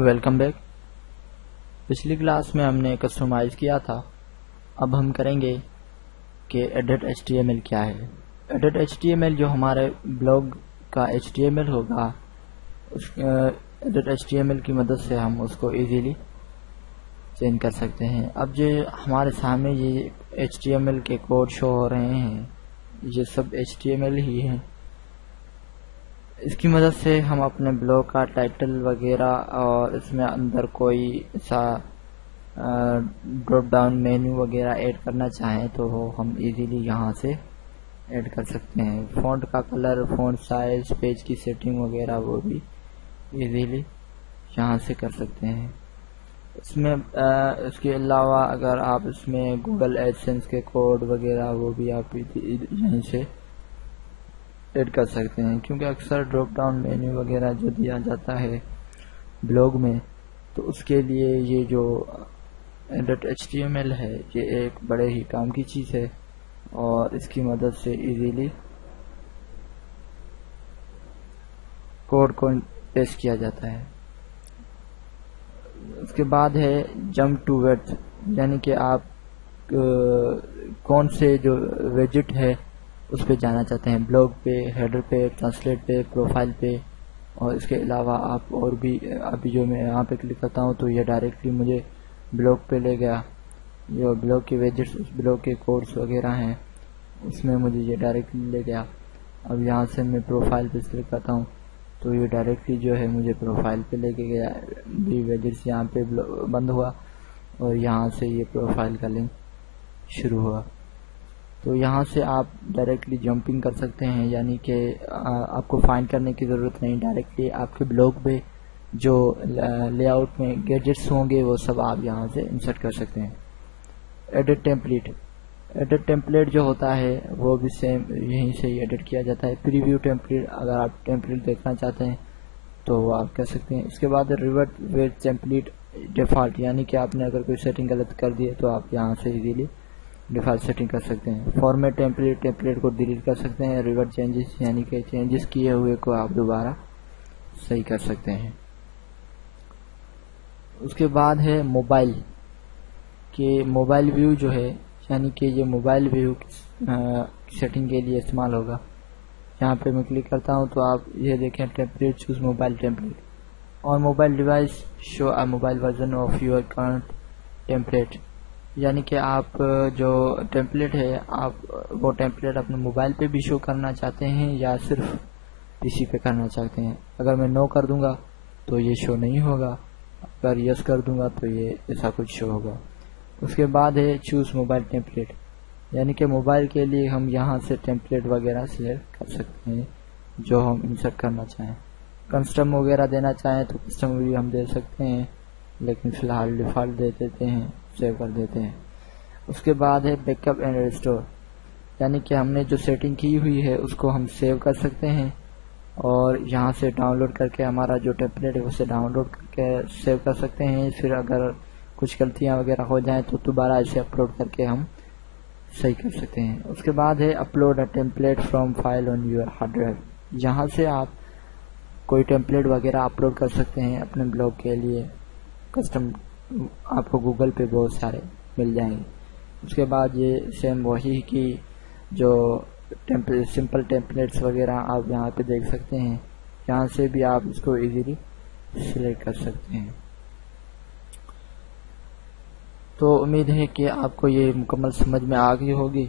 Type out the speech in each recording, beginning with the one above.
Welcome back. پچھلی class میں ہم نے کسٹمائز کیا تھا، اب ہم کریں گے کہ edit H T M L کیا ہے۔ Edit H T M L جو ہمارے بلاگ کا ایچ ٹی ایم ایل ہوگا، اس edit H T M L کی مدد سے ہم اس کو ایزیلی چینج کر سکتے ہیں۔ اب جو ہمارے سامنے یہ ایچ ٹی ایم ایل کے کوڈ شو ہو رہے ہیں، یہ سب ایچ ٹی ایم ایل ہی ہیں۔ اس کی مدد سے ہم اپنے بلاگ کا ٹائٹل وغیرہ اور اس میں اندر کوئی ایسا ڈراپ ڈاؤن مینو وغیرہ ایڈ کرنا چاہیں تو وہ ہم ایزیلی یہاں سے ایڈ کر سکتے ہیں۔ فونٹ کا کلر، فونٹ سائز، پیج کی سیٹنگ وغیرہ وہ بھی ایزیلی یہاں سے کر سکتے ہیں۔ اس کے علاوہ اگر آپ اس میں گوگل ایڈسنس کے کوڈ وغیرہ وہ بھی آپ یہیں سے ایڈ کر سکتے ہیں، کیونکہ اکثر ڈراپ ڈاؤن مینو وغیرہ جو دیا جاتا ہے بلاگ میں، تو اس کے لیے یہ جو edit H T M L ہے یہ ایک بڑے ہی کام کی چیز ہے اور اس کی مدد سے ایزیلی کوڈ کو پیش کیا جاتا ہے۔ اس کے بعد ہے جمپ ٹو ویڈج، یعنی کہ آپ کون سے جو ویجٹ ہے اس پہ جانا چاہتے ہیں، بلاگ پہ، ہیڈر پہ، ٹرانسلیٹ پہ، پروفائل پہ، اور اس کے علاوہ آپ اور بھی ابھی جو میں یہاں پہ کلک کرتا ہوں تو یہ ڈائریکٹلی مجھے بلاگ پہ لے گیا۔ جو بلاگ کے ویجٹس، اس بلاگ کے کوڈز وغیرہ ہیں اس میں مجھے یہ ڈائریکٹلی لے گیا۔ اب یہاں سے میں پروفائل پہ کلک کرتا ہوں تو یہ ڈائریکٹلی جو ہے مجھے پروفائل پہ لے کے گیا، بھی ویجٹس یہاں پہ بند ہوا اور یہاں سے یہ پروفائل کا لنک شروع ہوا۔ تو یہاں سے آپ ڈائریکٹلی جمپنگ کر سکتے ہیں، یعنی کہ آپ کو فائنڈ کرنے کی ضرورت نہیں، ڈائریکٹلی آپ کے بلاگ پہ جو لے آؤٹ میں گیجٹس ہوں گے وہ سب آپ یہاں سے انسرٹ کر سکتے ہیں۔ ایڈٹ ٹیمپلیٹ، ایڈٹ ٹیمپلیٹ جو ہوتا ہے وہ بھی سیم یہیں سے ہی ایڈٹ کیا جاتا ہے۔ پریویو ٹیمپلیٹ، اگر آپ ٹیمپلیٹ دیکھنا چاہتے ہیں تو وہ آپ کر سکتے ہیں۔ اس کے بعد ریورٹ ویج ٹیمپلیٹ ڈیفالٹ، یعنی کہ آپ نے اگر کوئی سیٹنگ غلط کر دی ہے تو آپ یہاں سے ایزیلی ڈیفالٹ سیٹنگ کر سکتے ہیں۔ فارمیٹ ٹیمپلیٹ، ٹیمپلیٹ کو ڈیلیٹ کر سکتے ہیں۔ ریورٹ چینجز، یعنی کہ چینجز کیے ہوئے کو آپ دوبارہ صحیح کر سکتے ہیں۔ اس کے بعد ہے موبائل، کہ موبائل ویو جو ہے، یعنی کہ یہ موبائل ویو سیٹنگ کے لیے استعمال ہوگا۔ یہاں پہ میں کلک کرتا ہوں تو آپ یہ دیکھیں ٹیمپلیٹ، چوز موبائل ٹیمپلیٹ اور mobile device show a mobile version of your current template, یعنی کہ آپ جو ٹیمپلیٹ ہے آپ وہ ٹیمپلیٹ اپنے موبائل پہ بھی شو کرنا چاہتے ہیں یا صرف پی سی پہ کرنا چاہتے ہیں۔ اگر میں نو کر دوں گا تو یہ شو نہیں ہوگا، اگر یس کر دوں گا تو یہ ایسا کچھ شو ہوگا۔ اس کے بعد ہے چوز موبائل ٹیمپلیٹ، یعنی کہ موبائل کے لیے ہم یہاں سے ٹیمپلیٹ وغیرہ سلیکٹ کر سکتے ہیں جو ہم انسرٹ کرنا چاہیں۔ کسٹم وغیرہ دینا چاہیں تو کسٹم بھی ہم دے سکتے ہیں، لیکن فی الحال ڈیفالٹ دے دیتے ہیں، سیو کر دیتے ہیں۔ اس کے بعد ہے بیک اپ اینڈ ریسٹور، یعنی کہ ہم نے جو سیٹنگ کی ہوئی ہے اس کو ہم سیو کر سکتے ہیں اور یہاں سے ڈاؤن لوڈ کر کے ہمارا جو ٹیمپلیٹ ہے اسے ڈاؤن لوڈ کر کے سیو کر سکتے ہیں۔ پھر اگر کچھ غلطیاں وغیرہ ہو جائیں تو دوبارہ اسے اپلوڈ کر کے ہم صحیح کر سکتے ہیں۔ اس کے بعد ہے upload a template from file on your hard drive, یہاں سے آپ کوئی ٹیمپلیٹ وغیرہ اپلوڈ کر سکتے ہیں اپنے بلاگ کے لیے۔ کسٹم آپ کو گوگل پہ بہت سارے مل جائیں گے۔ اس کے بعد یہ سیم وہی کی جو سمپل ٹیمپلیٹس وغیرہ آپ یہاں پہ دیکھ سکتے ہیں، یہاں سے بھی آپ اس کو ایزیلی سلیکٹ کر سکتے ہیں۔ تو امید ہے کہ آپ کو یہ مکمل سمجھ میں آ گئی ہوگی۔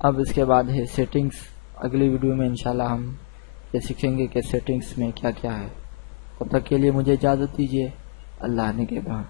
اب اس کے بعد ہے سیٹنگز، اگلی ویڈیو میں انشاءاللہ ہم یہ سیکھیں گے کہ سیٹنگز میں کیا کیا ہے۔ تب تک کے لیے مجھے اجازت دیجیے، اللہ نگہبان۔